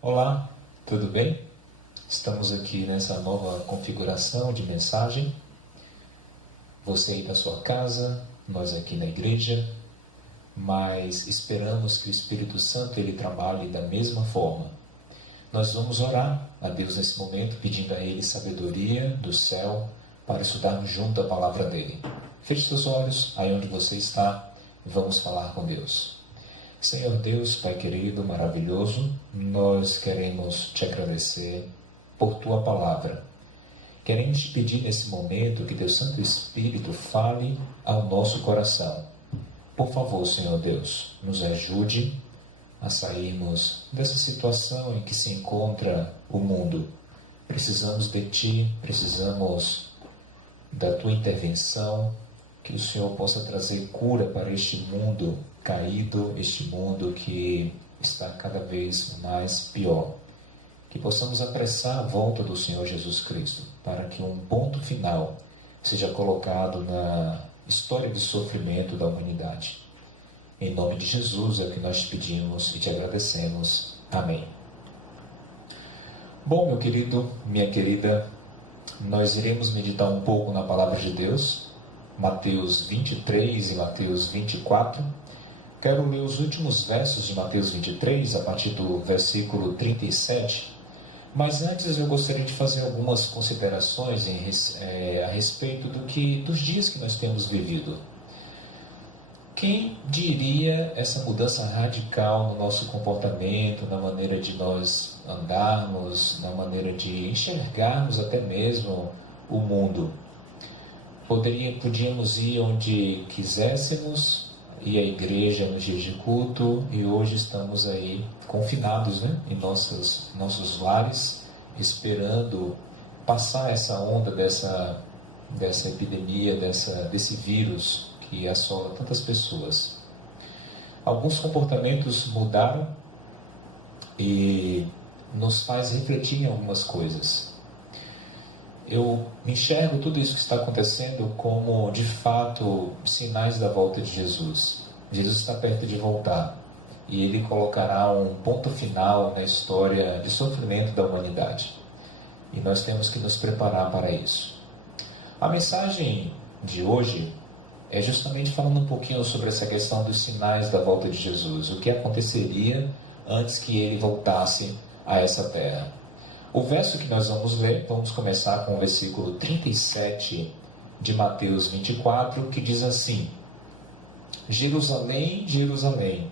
Olá, tudo bem? Estamos aqui nessa nova configuração de mensagem. Você aí da sua casa, nós aqui na igreja, mas esperamos que o Espírito Santo ele trabalhe da mesma forma. Nós vamos orar a Deus nesse momento, pedindo a Ele sabedoria do céu para estudarmos junto a palavra dele. Feche seus olhos aí onde você está e vamos falar com Deus. Senhor Deus, Pai querido, maravilhoso, nós queremos te agradecer por Tua palavra. Queremos te pedir nesse momento que Teu Santo Espírito fale ao nosso coração. Por favor, Senhor Deus, nos ajude a sairmos dessa situação em que se encontra o mundo. Precisamos de Ti, precisamos da Tua intervenção, que o Senhor possa trazer cura para este mundo caído, este mundo que está cada vez mais pior. Que possamos apressar a volta do Senhor Jesus Cristo, para que um ponto final seja colocado na história de sofrimento da humanidade. Em nome de Jesus é o que nós te pedimos e te agradecemos. Amém. Bom, meu querido, minha querida, nós iremos meditar um pouco na palavra de Deus, Mateus 23 e Mateus 24. Quero ler os últimos versos de Mateus 23, a partir do versículo 37. Mas antes eu gostaria de fazer algumas considerações a respeito dos dias que nós temos vivido. Quem diria essa mudança radical no nosso comportamento, na maneira de nós andarmos, na maneira de enxergarmos até mesmo o mundo? Podíamos ir onde quiséssemos, ir à igreja nos dias de culto, e hoje estamos aí confinados, em nossos lares, esperando passar essa onda dessa epidemia, desse vírus que assola tantas pessoas. Alguns comportamentos mudaram e nos faz refletir em algumas coisas. Eu enxergo tudo isso que está acontecendo como, de fato, sinais da volta de Jesus. Jesus está perto de voltar e Ele colocará um ponto final na história de sofrimento da humanidade. E nós temos que nos preparar para isso. A mensagem de hoje é justamente falando um pouquinho sobre essa questão dos sinais da volta de Jesus. O que aconteceria antes que Ele voltasse a essa terra. O verso que nós vamos ler, vamos começar com o versículo 37 de Mateus 24, que diz assim: Jerusalém, Jerusalém,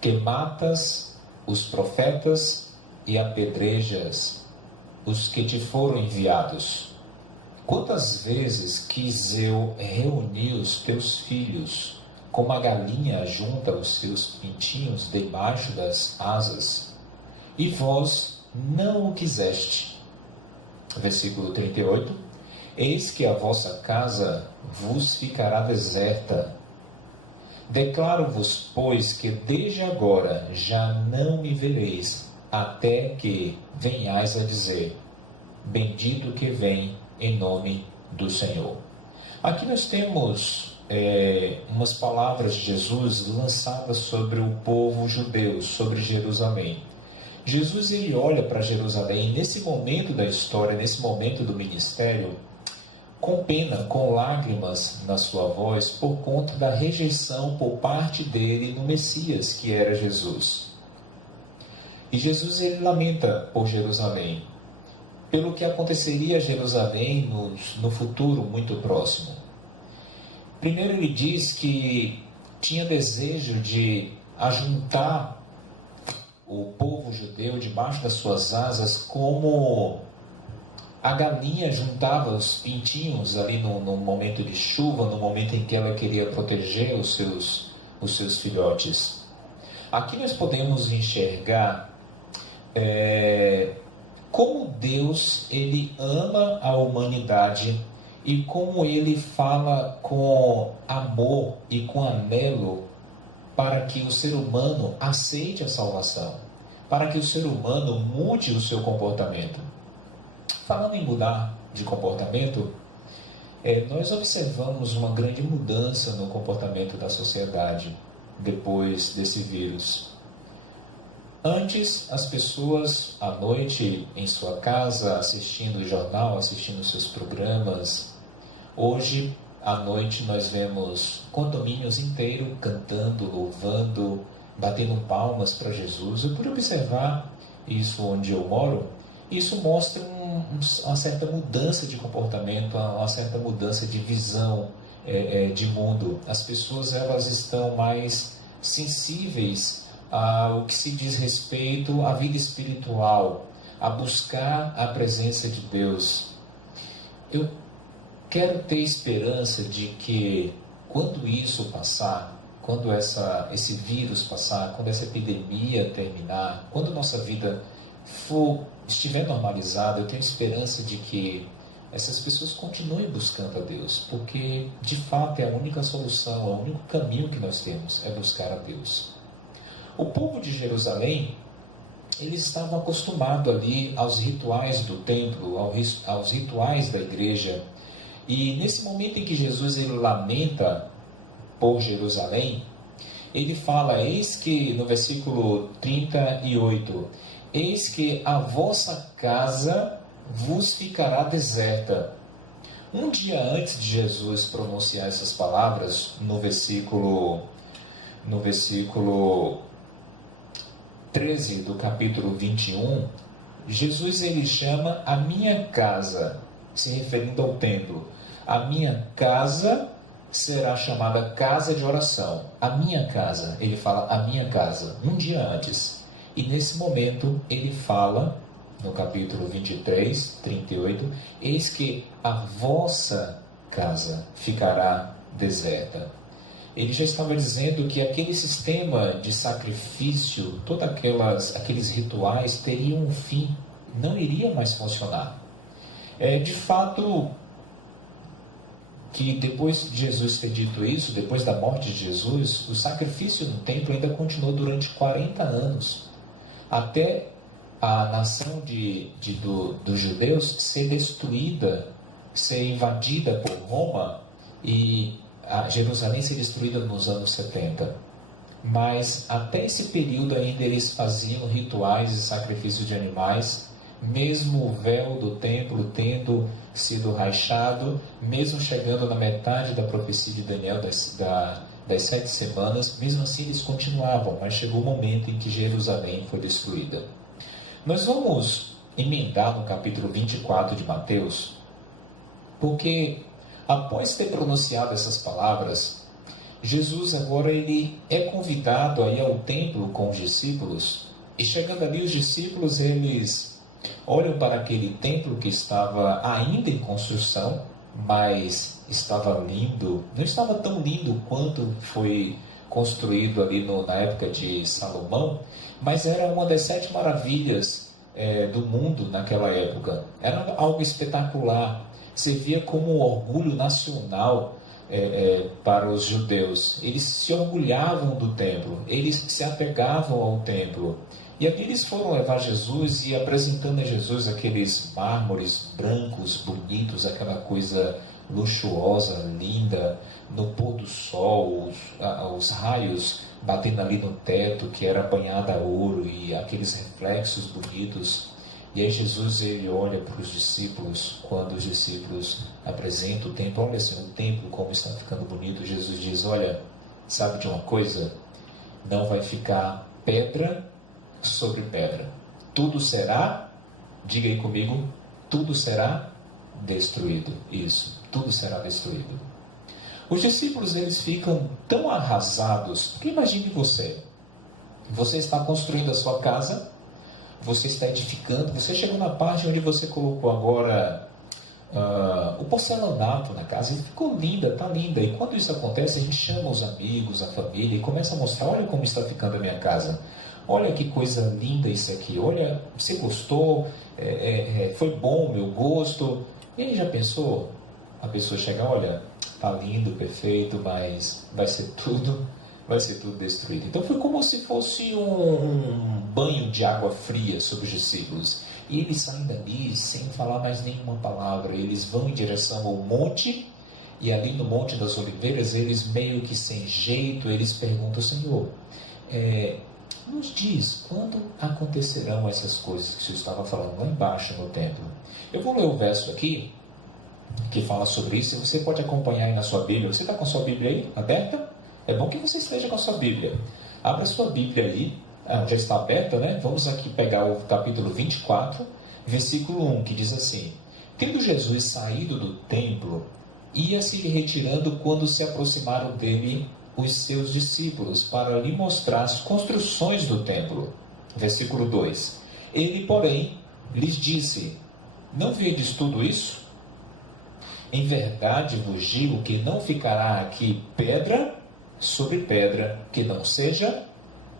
que matas os profetas e apedrejas os que te foram enviados. Quantas vezes quis eu reunir os teus filhos, como a galinha junta os seus pintinhos debaixo das asas, e vós não o quiseste. Versículo 38. Eis que a vossa casa vos ficará deserta. Declaro-vos, pois, que desde agora já não me vereis, até que venhais a dizer: bendito que vem em nome do Senhor. Aqui nós temos umas palavras de Jesus lançadas sobre o povo judeu, sobre Jerusalém. Jesus ele olha para Jerusalém nesse momento da história, nesse momento do ministério, com pena, com lágrimas na sua voz, por conta da rejeição por parte dele no Messias, que era Jesus. E Jesus ele lamenta por Jerusalém, pelo que aconteceria a Jerusalém no futuro muito próximo. Primeiro ele diz que tinha desejo de ajuntar o povo judeu debaixo das suas asas, como a galinha juntava os pintinhos ali no momento de chuva, no momento em que ela queria proteger os seus filhotes. Aqui nós podemos enxergar como Deus ele ama a humanidade e como ele fala com amor e com anelo para que o ser humano aceite a salvação, para que o ser humano mude o seu comportamento. Falando em mudar de comportamento, nós observamos uma grande mudança no comportamento da sociedade depois desse vírus. Antes, as pessoas à noite em sua casa, assistindo o jornal, assistindo seus programas. Hoje, à noite, nós vemos condomínios inteiros cantando, louvando, batendo palmas para Jesus. Eu pude observar isso onde eu moro. Isso mostra uma certa mudança de comportamento, uma certa mudança de visão de mundo. As pessoas elas estão mais sensíveis ao que se diz respeito à vida espiritual, a buscar a presença de Deus. Eu quero ter esperança de que quando isso passar, quando esse vírus passar, quando essa epidemia terminar, quando nossa vida estiver normalizada, eu tenho esperança de que essas pessoas continuem buscando a Deus, porque de fato é a única solução, é o único caminho que nós temos, é buscar a Deus. O povo de Jerusalém, eles estavam acostumados ali aos rituais do templo, aos rituais da igreja. E nesse momento em que Jesus ele lamenta por Jerusalém, ele fala, eis que, no versículo 38, eis que a vossa casa vos ficará deserta. Um dia antes de Jesus pronunciar essas palavras, no versículo 13 do capítulo 21, Jesus ele chama a minha casa, se referindo ao templo. A minha casa será chamada casa de oração. A minha casa, ele fala a minha casa, um dia antes. E nesse momento ele fala, no capítulo 23, 38, eis que a vossa casa ficará deserta. Ele já estava dizendo que aquele sistema de sacrifício, todos aqueles rituais teriam um fim, não iriam mais funcionar. De fato, que depois de Jesus ter dito isso, depois da morte de Jesus, o sacrifício no templo ainda continuou durante 40 anos, até a nação dos judeus ser destruída, ser invadida por Roma e a Jerusalém ser destruída nos anos 70. Mas até esse período ainda eles faziam rituais e sacrifícios de animais, mesmo o véu do templo tendo sido rachado, mesmo chegando na metade da profecia de Daniel das 7 semanas, mesmo assim eles continuavam, mas chegou o momento em que Jerusalém foi destruída. Nós vamos emendar no capítulo 24 de Mateus, porque após ter pronunciado essas palavras, Jesus agora ele é convidado a ir ao templo com os discípulos, e chegando ali os discípulos, eles olham para aquele templo que estava ainda em construção, mas estava lindo, não estava tão lindo quanto foi construído ali na época de Salomão, mas era uma das 7 maravilhas do mundo naquela época. Era algo espetacular, servia como um orgulho nacional para os judeus. Eles se orgulhavam do templo, eles se apegavam ao templo. E ali eles foram levar Jesus e apresentando a Jesus aqueles mármores brancos, bonitos, aquela coisa luxuosa, linda, no pôr do sol, os raios batendo ali no teto, que era banhado a ouro, e aqueles reflexos bonitos. E aí Jesus ele olha para os discípulos, quando os discípulos apresentam o templo, olha assim, o templo como está ficando bonito. Jesus diz, olha, sabe de uma coisa? Não vai ficar pedra sobre pedra. Tudo será, diga aí comigo, tudo será destruído. Isso, tudo será destruído. Os discípulos eles ficam tão arrasados, porque imagine você está construindo a sua casa, você está edificando, você chegou na parte onde você colocou agora o porcelanato na casa e ficou linda, está linda. E quando isso acontece, a gente chama os amigos, a família e começa a mostrar, olha como está ficando a minha casa. Olha que coisa linda isso aqui, olha, você gostou, foi bom o meu gosto. E aí já pensou? A pessoa chega, olha, está lindo, perfeito, mas vai ser tudo destruído. Então foi como se fosse um banho de água fria sobre os discípulos. E eles saem dali sem falar mais nenhuma palavra. Eles vão em direção ao monte, e ali no Monte das Oliveiras, eles meio que sem jeito, eles perguntam, Senhor, nos diz quando acontecerão essas coisas que o Senhor estava falando lá embaixo no templo. Eu vou ler o verso aqui, que fala sobre isso, e você pode acompanhar aí na sua Bíblia. Você está com a sua Bíblia aí aberta? É bom que você esteja com a sua Bíblia. Abra a sua Bíblia aí, já está aberta, né? Vamos aqui pegar o capítulo 24, versículo 1, que diz assim: Tendo Jesus saído do templo, ia se retirando quando se aproximaram dele os seus discípulos, para lhe mostrar as construções do templo. Versículo 2. Ele, porém, lhes disse: Não vedes tudo isso? Em verdade vos digo que não ficará aqui pedra sobre pedra que não seja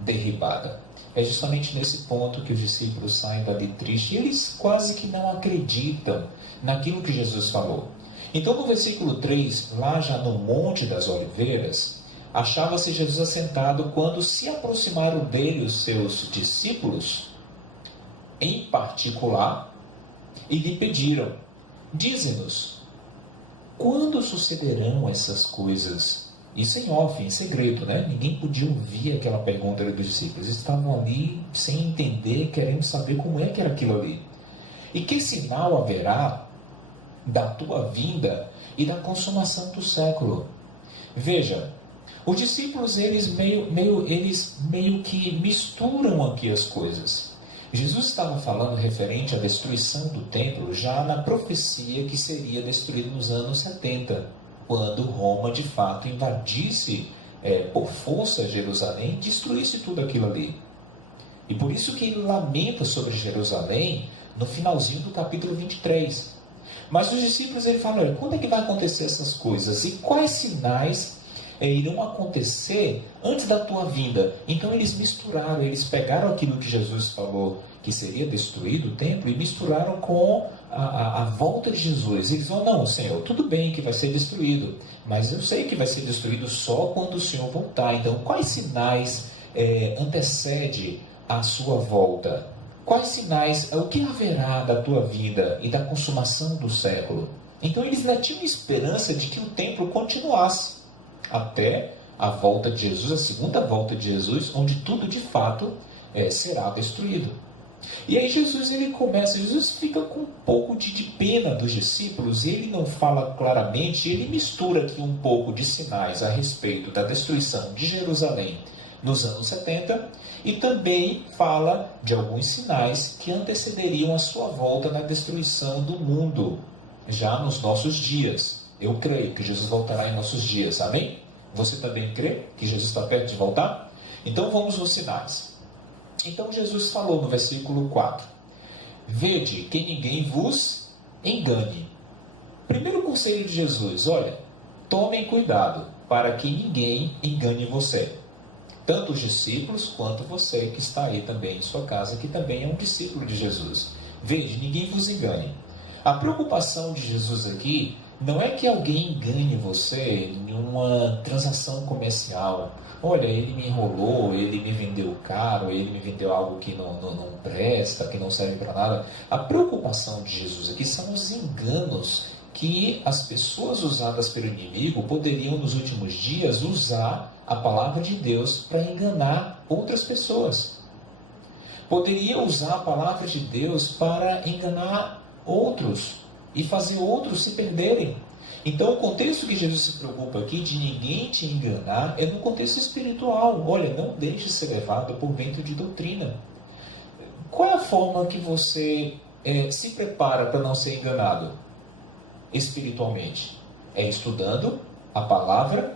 derribada. É justamente nesse ponto que os discípulos saem dali tristes, e eles quase que não acreditam naquilo que Jesus falou. Então, no versículo 3, lá já no Monte das Oliveiras, achava-se Jesus assentado quando se aproximaram dele os seus discípulos, em particular, e lhe pediram: Dize-nos, quando sucederão essas coisas? Isso em off, em segredo, né? Ninguém podia ouvir aquela pergunta dos discípulos. Eles estavam ali sem entender, querendo saber como é que era aquilo ali. E que sinal haverá da tua vinda e da consumação do século? Veja, os discípulos, eles meio que misturam aqui as coisas. Jesus estava falando referente à destruição do templo já na profecia que seria destruído nos anos 70, quando Roma de fato invadisse por força Jerusalém e destruísse tudo aquilo ali. E por isso que ele lamenta sobre Jerusalém no finalzinho do capítulo 23. Mas os discípulos, ele fala: olha, quando é que vai acontecer essas coisas? E quais sinais irão acontecer antes da tua vinda? Então eles misturaram, eles pegaram aquilo que Jesus falou que seria destruído o templo e misturaram com a volta de Jesus. Eles vão: não, Senhor, tudo bem que vai ser destruído, mas eu sei que vai ser destruído só quando o Senhor voltar. Então quais sinais antecede a sua volta? Quais sinais, o que haverá da tua vida e da consumação do século? Então eles ainda tinham esperança de que o templo continuasse até a volta de Jesus, a segunda volta de Jesus, onde tudo de fato será destruído. E aí Jesus fica com um pouco de pena dos discípulos, e ele não fala claramente, ele mistura aqui um pouco de sinais a respeito da destruição de Jerusalém nos anos 70, e também fala de alguns sinais que antecederiam a sua volta na destruição do mundo, já nos nossos dias. Eu creio que Jesus voltará em nossos dias, amém? Você também crê que Jesus está perto de voltar? Então vamos aos sinais. Então Jesus falou no versículo 4: Vede que ninguém vos engane. Primeiro conselho de Jesus: olha, tomem cuidado para que ninguém engane você. Tanto os discípulos quanto você que está aí também em sua casa, que também é um discípulo de Jesus. Veja, ninguém vos engane. A preocupação de Jesus aqui não é que alguém engane você em uma transação comercial. Olha, ele me enrolou, ele me vendeu caro, ele me vendeu algo que não presta, que não serve para nada. A preocupação de Jesus aqui são os enganos que as pessoas usadas pelo inimigo poderiam nos últimos dias usar a palavra de Deus para enganar outras pessoas. Poderia usar a palavra de Deus para enganar outros e fazer outros se perderem. Então o contexto que Jesus se preocupa aqui de ninguém te enganar é no contexto espiritual. Olha, não deixe ser levado por vento de doutrina. Qual é a forma que você se prepara para não ser enganado espiritualmente? É estudando a palavra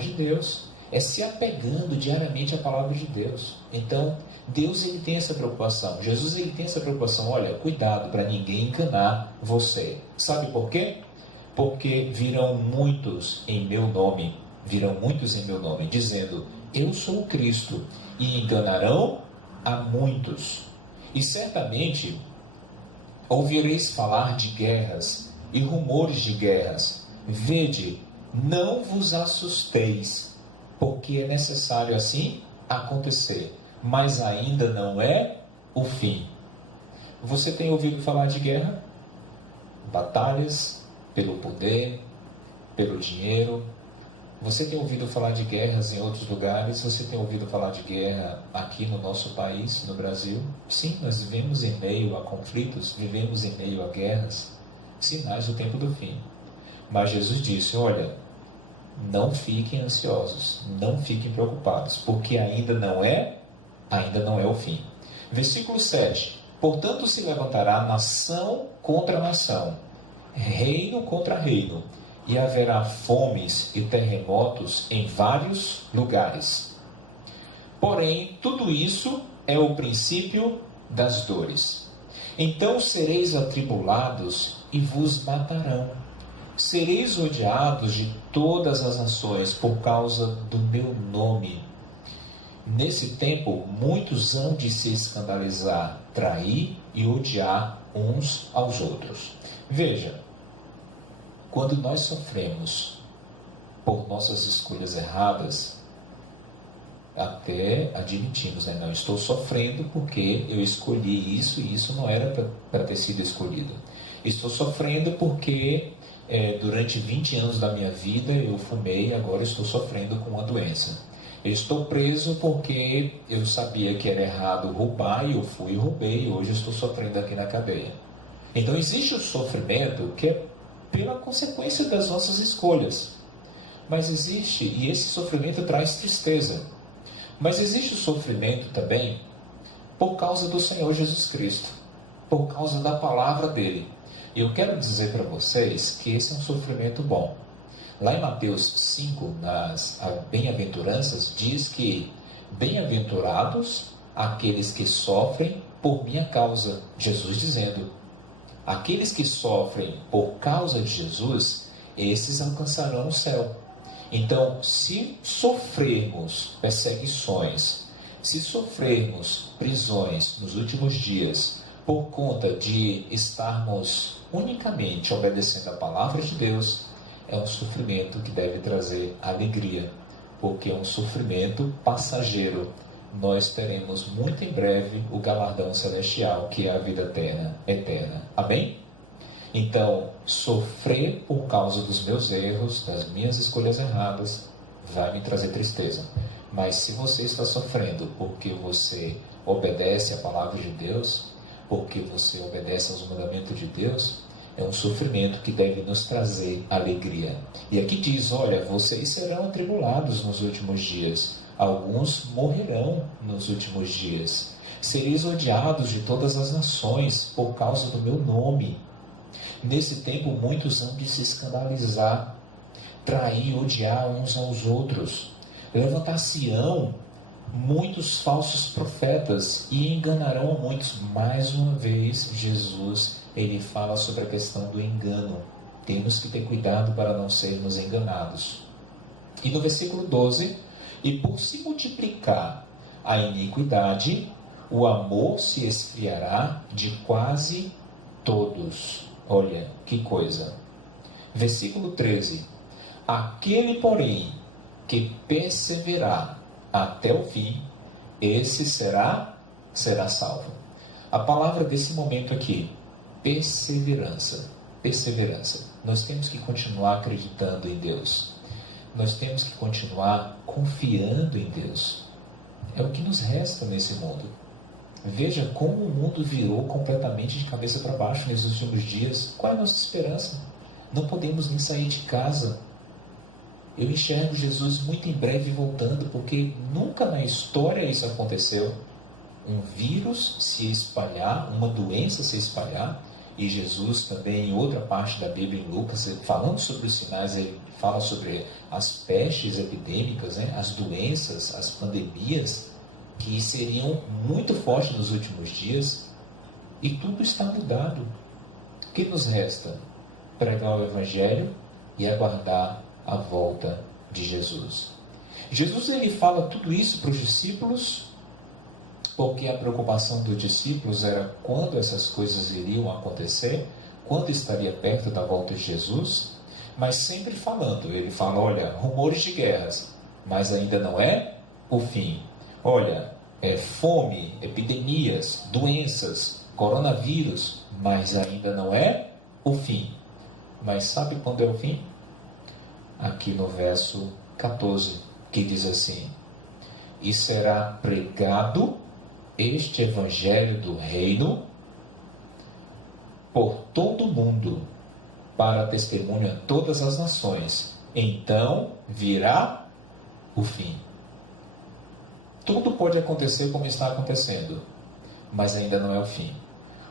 de Deus. É se apegando diariamente à palavra de Deus. Então, Deus ele tem essa preocupação. Jesus ele tem essa preocupação. Olha, cuidado para ninguém enganar você. Sabe por quê? Porque virão muitos em meu nome, dizendo: eu sou o Cristo, e enganarão a muitos. E certamente ouvireis falar de guerras e rumores de guerras. Vede, não vos assusteis, porque é necessário assim acontecer, mas ainda não é o fim. Você tem ouvido falar de guerra? Batalhas pelo poder, pelo dinheiro, Você tem ouvido falar de guerras em outros lugares? Você tem ouvido falar de guerra aqui no nosso país, no Brasil? Sim, nós vivemos em meio a conflitos, vivemos em meio a guerras, sinais do tempo do fim. Mas Jesus disse, olha, não fiquem ansiosos, não fiquem preocupados, porque ainda não é o fim. Versículo 7. Portanto se levantará nação contra nação, reino contra reino, e haverá fomes e terremotos em vários lugares. Porém, tudo isso é o princípio das dores. Então sereis atribulados e vos matarão. Sereis odiados de todas as nações por causa do meu nome. Nesse tempo, muitos hão de se escandalizar, trair e odiar uns aos outros. Veja, quando nós sofremos por nossas escolhas erradas, até admitimos, não estou sofrendo porque eu escolhi isso e isso não era para ter sido escolhido. Estou sofrendo porque durante 20 anos da minha vida eu fumei e agora estou sofrendo com uma doença. Eu estou preso porque eu sabia que era errado roubar e eu fui e roubei e hoje estou sofrendo aqui na cadeia. Então existe o sofrimento que é pela consequência das nossas escolhas. Mas existe, e esse sofrimento traz tristeza. Mas existe o sofrimento também por causa do Senhor Jesus Cristo, por causa da palavra dele. E eu quero dizer para vocês que esse é um sofrimento bom. Lá em Mateus 5, nas bem-aventuranças, diz que bem-aventurados aqueles que sofrem por minha causa. Jesus dizendo, aqueles que sofrem por causa de Jesus, esses alcançarão o céu. Então, se sofrermos perseguições, se sofrermos prisões nos últimos dias, por conta de estarmos unicamente obedecendo a palavra de Deus, é um sofrimento que deve trazer alegria, porque é um sofrimento passageiro. Nós teremos muito em breve o galardão celestial, que é a vida eterna. Amém? Então, sofrer por causa dos meus erros, das minhas escolhas erradas, vai me trazer tristeza. Mas se você está sofrendo porque você obedece à palavra de Deus, porque você obedece aos mandamentos de Deus, é um sofrimento que deve nos trazer alegria. E aqui diz, olha, vocês serão atribulados nos últimos dias. Alguns morrerão nos últimos dias. Sereis odiados de todas as nações por causa do meu nome. Nesse tempo, muitos hão de se escandalizar, trair e odiar uns aos outros. Levantar-se-ão muitos falsos profetas e enganarão a muitos. Mais uma vez, Jesus, ele fala sobre a questão do engano. Temos que ter cuidado para não sermos enganados. E no versículo 12, e por se multiplicar a iniquidade, o amor se esfriará de quase todos. Olha, que coisa. Versículo 13, aquele, porém, que perseverar até o fim, esse será salvo. A palavra desse momento aqui, perseverança. Perseverança. Nós temos que continuar acreditando em Deus. Nós temos que continuar confiando em Deus. É o que nos resta nesse mundo. Veja como o mundo virou completamente de cabeça para baixo nesses últimos dias. Qual é a nossa esperança? Não podemos nem sair de casa. Eu enxergo Jesus muito em breve voltando, porque nunca na história isso aconteceu. Um vírus se espalhar, uma doença se espalhar, e Jesus também, em outra parte da Bíblia, em Lucas, falando sobre os sinais, ele fala sobre as pestes epidêmicas, as doenças, as pandemias, que seriam muito fortes nos últimos dias, e tudo está mudado. O que nos resta? Pregar o Evangelho e aguardar a volta de Jesus. Jesus, ele fala tudo isso para os discípulos, porque a preocupação dos discípulos era quando essas coisas iriam acontecer, quando estaria perto da volta de Jesus, mas sempre falando, ele fala, olha, rumores de guerras, mas ainda não é o fim. Olha, fome, epidemias, doenças, coronavírus, mas ainda não é o fim. Mas sabe quando é o fim? Aqui no verso 14, que diz assim: e será pregado este evangelho do reino por todo o mundo, para testemunho a todas as nações. Então virá o fim. Tudo pode acontecer como está acontecendo, mas ainda não é o fim.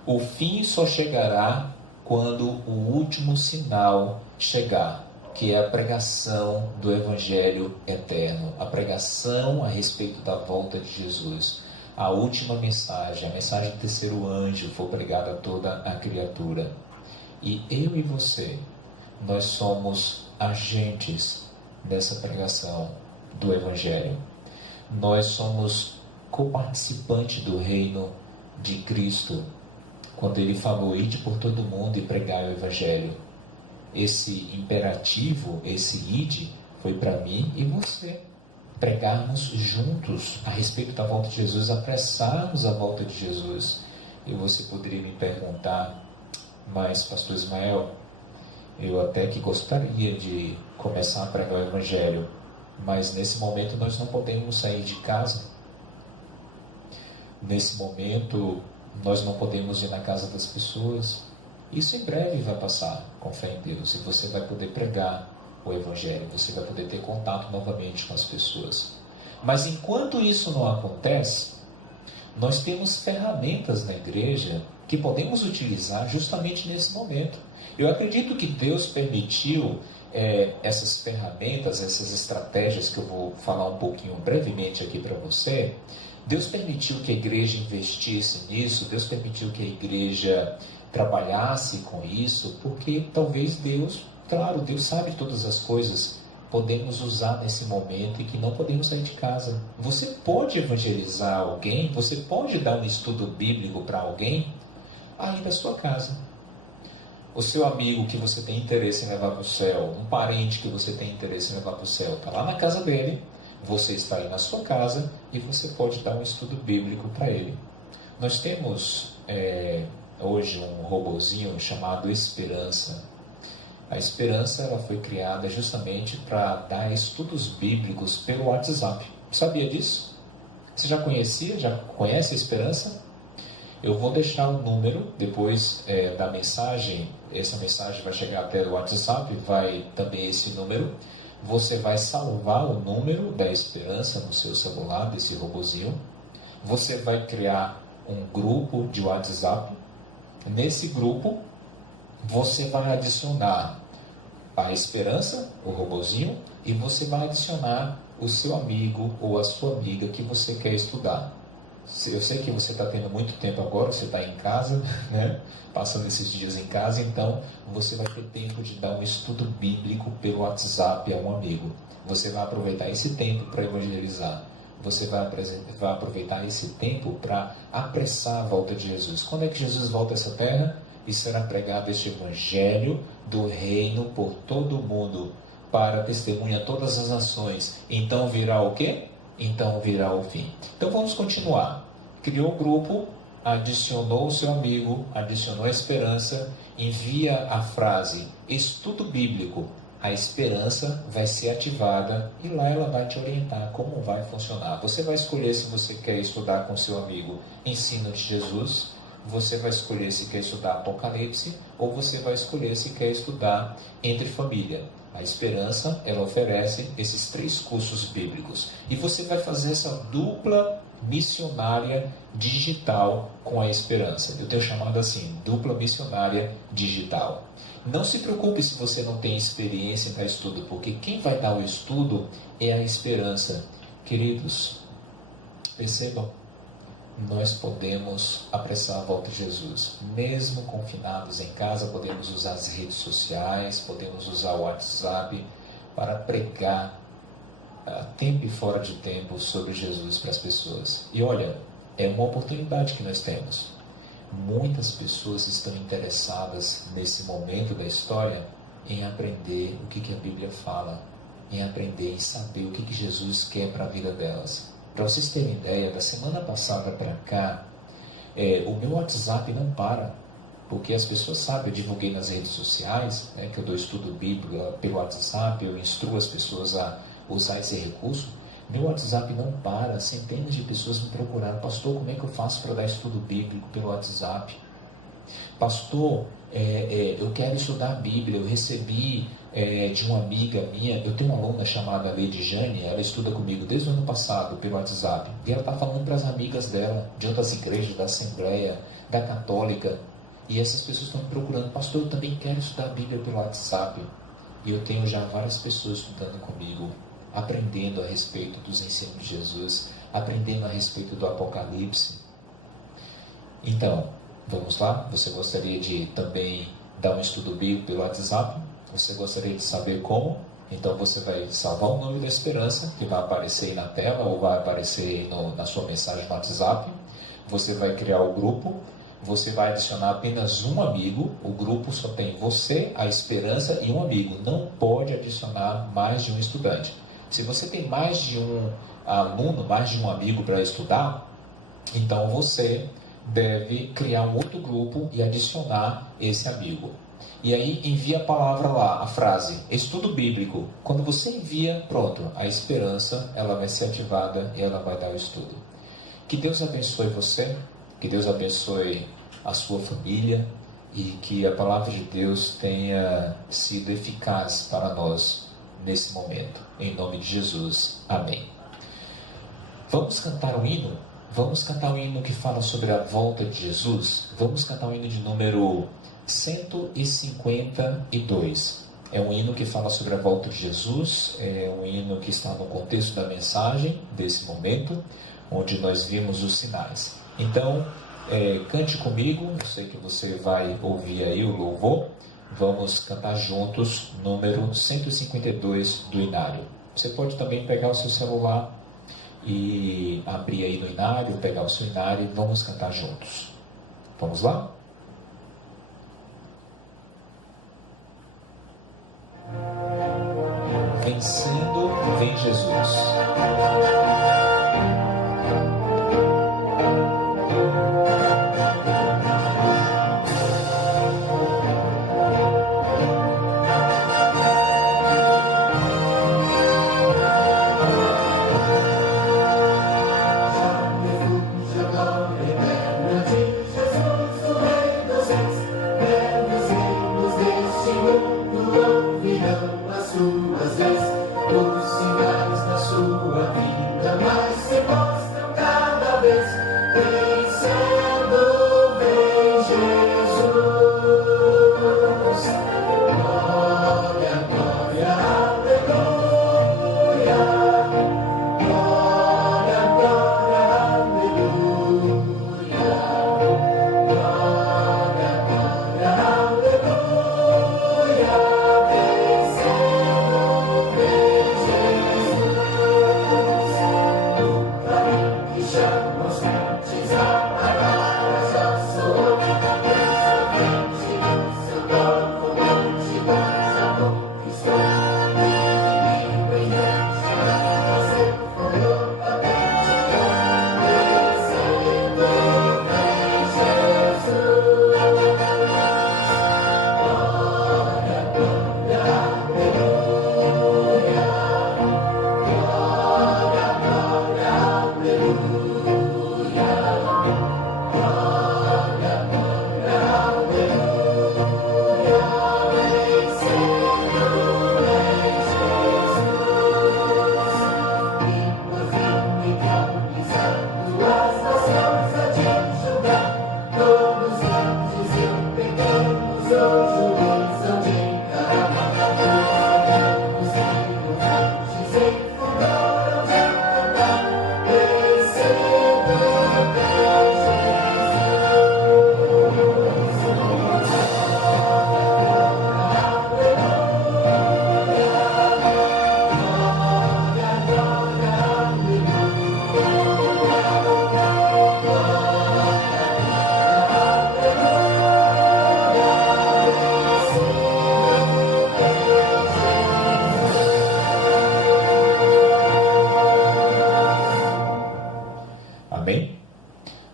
O fim só chegará quando o último sinal chegar, que é a pregação do Evangelho eterno, a pregação a respeito da volta de Jesus. A última mensagem, a mensagem do terceiro anjo, for pregada a toda a criatura. E eu e você, nós somos agentes dessa pregação do Evangelho. Nós somos coparticipantes do reino de Cristo, quando ele falou: ide por todo mundo e pregai o Evangelho. Esse imperativo, esse ide, foi para mim e você. Pregarmos juntos a respeito da volta de Jesus, apressarmos a volta de Jesus. E você poderia me perguntar: mas pastor Ismael, eu até que gostaria de começar a pregar o Evangelho, mas nesse momento nós não podemos sair de casa. Nesse momento nós não podemos ir na casa das pessoas. Isso em breve vai passar, com fé em Deus, e você vai poder pregar o Evangelho, você vai poder ter contato novamente com as pessoas. Mas enquanto isso não acontece, nós temos ferramentas na igreja que podemos utilizar justamente nesse momento. Eu acredito que Deus permitiu essas ferramentas, essas estratégias que eu vou falar um pouquinho brevemente aqui para você. Deus permitiu que a igreja investisse nisso, Deus permitiu que a igreja trabalhasse com isso, porque talvez Deus, claro, Deus sabe todas as coisas, podemos usar nesse momento em que não podemos sair de casa. Você pode evangelizar alguém, você pode dar um estudo bíblico para alguém aí da sua casa. O seu amigo que você tem interesse em levar para o céu, um parente que você tem interesse em levar para o céu, está lá na casa dele, você está aí na sua casa e você pode dar um estudo bíblico para ele. Nós temos hoje um robozinho chamado Esperança. A Esperança, ela foi criada justamente para dar estudos bíblicos pelo WhatsApp. Sabia disso? Você já conhecia? Já conhece a Esperança? Eu vou deixar um número depois da mensagem. Essa mensagem vai chegar até o WhatsApp, vai também esse número. Você vai salvar o número da Esperança no seu celular, desse robozinho. Você vai criar um grupo de WhatsApp. Nesse grupo, você vai adicionar a Esperança, o robozinho, e você vai adicionar o seu amigo ou a sua amiga que você quer estudar. Eu sei que você está tendo muito tempo agora, você está em casa, né? Passando esses dias em casa, então você vai ter tempo de dar um estudo bíblico pelo WhatsApp a um amigo. Você vai aproveitar esse tempo para evangelizar. Você vai aproveitar esse tempo para apressar a volta de Jesus. Quando é que Jesus volta a essa terra? E será pregado este Evangelho do reino por todo o mundo, para testemunhar todas as nações. Então virá o quê? Então virá o fim. Então vamos continuar. Criou o grupo, adicionou o seu amigo, adicionou a Esperança, envia a frase estudo bíblico. A Esperança vai ser ativada e lá ela vai te orientar como vai funcionar. Você vai escolher se você quer estudar com seu amigo Ensino de Jesus, você vai escolher se quer estudar Apocalipse, ou você vai escolher se quer estudar Entre Família. A Esperança, ela oferece esses 3 cursos bíblicos. E você vai fazer essa dupla missionária digital com a Esperança. Eu tenho chamado assim, dupla missionária digital. Não se preocupe se você não tem experiência em dar estudo, porque quem vai dar o estudo é a Esperança. Queridos, percebam, nós podemos apressar a volta de Jesus. Mesmo confinados em casa, podemos usar as redes sociais, podemos usar o WhatsApp para pregar a tempo e fora de tempo sobre Jesus para as pessoas. E olha, é uma oportunidade que nós temos. Muitas pessoas estão interessadas nesse momento da história em aprender o que a Bíblia fala, em aprender e saber o que Jesus quer para a vida delas. Para vocês terem ideia, da semana passada para cá, o meu WhatsApp não para, porque as pessoas sabem, eu divulguei nas redes sociais, que eu dou estudo bíblico pelo WhatsApp, eu instruo as pessoas a usar esse recurso, meu WhatsApp não para, centenas de pessoas me procuraram: pastor, como é que eu faço para dar estudo bíblico pelo WhatsApp? Pastor, eu quero estudar a Bíblia, eu recebi de uma amiga minha, eu tenho uma aluna chamada Lady Jane, ela estuda comigo desde o ano passado pelo WhatsApp, e ela está falando para as amigas dela, de outras igrejas, da Assembleia, da Católica, e essas pessoas estão me procurando: pastor, eu também quero estudar a Bíblia pelo WhatsApp. E eu tenho já várias pessoas estudando comigo, aprendendo a respeito dos ensinos de Jesus, aprendendo a respeito do Apocalipse. Então, vamos lá? Você gostaria de também dar um estudo bíblico pelo WhatsApp? Você gostaria de saber como? Então você vai salvar o nome da Esperança, que vai aparecer aí na tela, ou vai aparecer na sua mensagem no WhatsApp. Você vai criar o grupo. Você vai adicionar apenas um amigo. O grupo só tem você, a Esperança e um amigo. Não pode adicionar mais de um estudante. Se você tem mais de um aluno, mais de um amigo para estudar, então você deve criar um outro grupo e adicionar esse amigo. E aí envia a palavra lá, a frase estudo bíblico. Quando você envia, pronto, a Esperança ela vai ser ativada e ela vai dar o estudo. Que Deus abençoe você, que Deus abençoe a sua família e que a palavra de Deus tenha sido eficaz para nós nesse momento. Em nome de Jesus. Amém. Vamos cantar um hino? Vamos cantar um hino que fala sobre a volta de Jesus? Vamos cantar um hino de número 152. É um hino que fala sobre a volta de Jesus, é um hino que está no contexto da mensagem desse momento, onde nós vimos os sinais. Então, cante comigo, eu sei que você vai ouvir aí o louvor. Vamos cantar juntos, número 152 do Inário. Você pode também pegar o seu celular e abrir aí no Inário, pegar o seu Inário e vamos cantar juntos. Vamos lá? Vencendo, vem Jesus.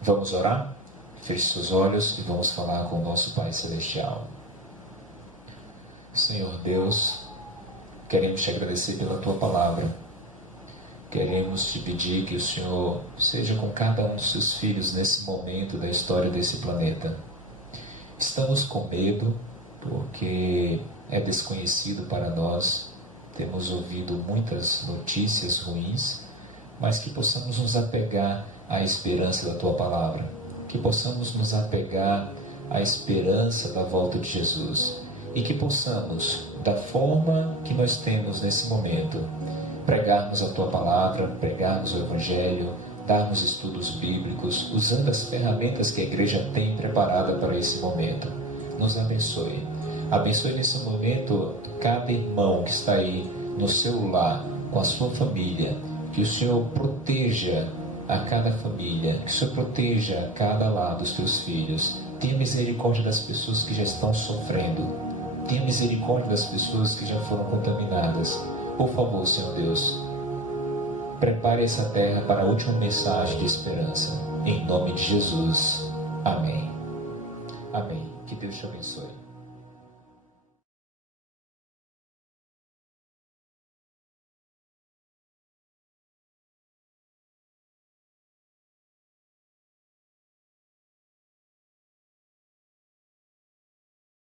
Vamos orar? Feche seus olhos e vamos falar com o nosso Pai Celestial. Senhor Deus, queremos te agradecer pela Tua palavra. queremos te pedir que o Senhor seja com cada um dos seus filhos nesse momento da história desse planeta. Estamos com medo, porque é desconhecido para nós, temos ouvido muitas notícias ruins, mas que possamos nos apegar à esperança da Tua Palavra, que possamos nos apegar à esperança da volta de Jesus e que possamos, da forma que nós temos nesse momento, pregarmos a Tua Palavra, pregarmos o Evangelho, darmos estudos bíblicos, usando as ferramentas que a Igreja tem preparada para esse momento. Nos abençoe. Abençoe nesse momento cada irmão que está aí no seu lar, com a sua família. Que o Senhor proteja a cada família, que o Senhor proteja a cada lar dos teus filhos. Tenha misericórdia das pessoas que já estão sofrendo. Tenha misericórdia das pessoas que já foram contaminadas. Por favor, Senhor Deus, prepare essa terra para a última mensagem de esperança. Em nome de Jesus. Amém. Amém. Que Deus te abençoe.